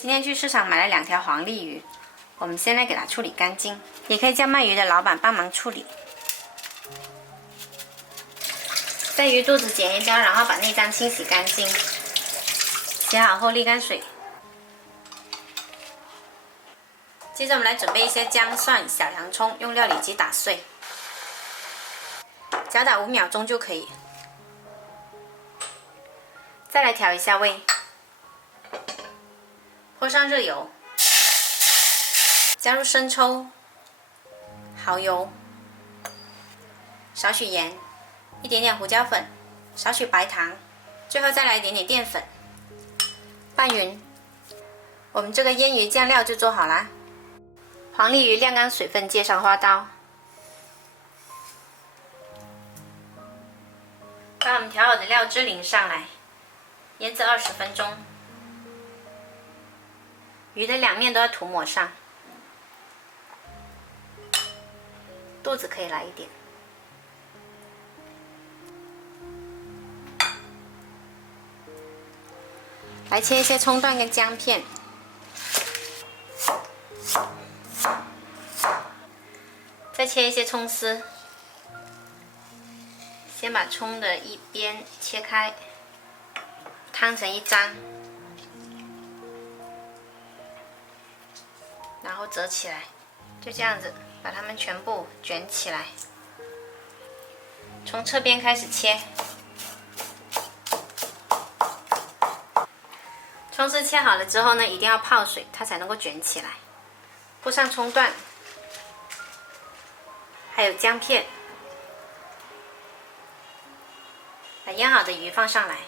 今天去市场买了2条黄鲢鱼，我们先来给它处理干净，也可以叫卖鱼的老板帮忙处理。在鱼肚子剪一刀，然后把内脏清洗干净，洗好后沥干水。接着我们来准备一些姜、蒜、小洋葱，用料理机打碎，搅打5秒钟就可以。再来调一下味，泼上热油，加入生抽、蚝油、少许盐，一点点胡椒粉，少许白糖，最后再来一点点淀粉，拌匀。我们这个腌鱼酱料就做好啦。黄鲢鱼晾干水分，接上花刀，把我们调好的料汁淋上来，腌制20分钟。鱼的2面都要涂抹上，肚子可以来一点。来切一些葱段跟姜片，再切一些葱丝。先把葱的一边切开，摊成一张，然后折起来，就这样子把它们全部卷起来。从侧边开始切。葱丝切好了之后呢，一定要泡水，它才能够卷起来。铺上葱段，还有姜片，把腌好的鱼放上来。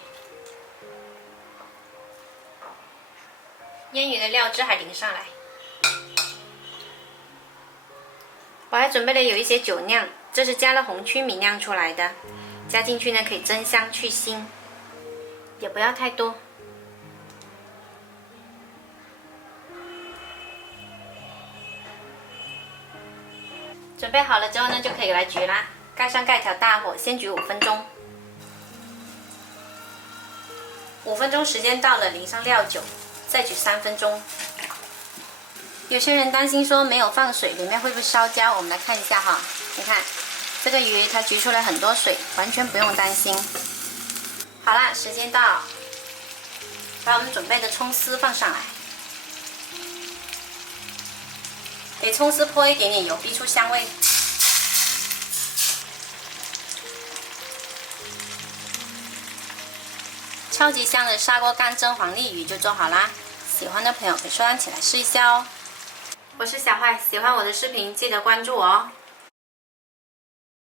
腌鱼的料汁还淋上来。我还准备了有一些酒酿，这是加了红曲米酿出来的，加进去呢可以增香去腥，也不要太多。准备好了之后呢，就可以来焗啦。盖上盖，调大火，先焗5分钟。5分钟时间到了，淋上料酒，再焗3分钟。有些人担心说没有放水，里面会不会烧焦？我们来看一下哈，你看这个鱼它焗出来很多水，完全不用担心。好啦，时间到，把我们准备的葱丝放上来。给葱丝泼一点点油，逼出香味。超级香的砂锅干蒸黄鲢鱼就做好啦！喜欢的朋友可以收藏起来试一下哦。我是小坏，喜欢我的视频记得关注我哦。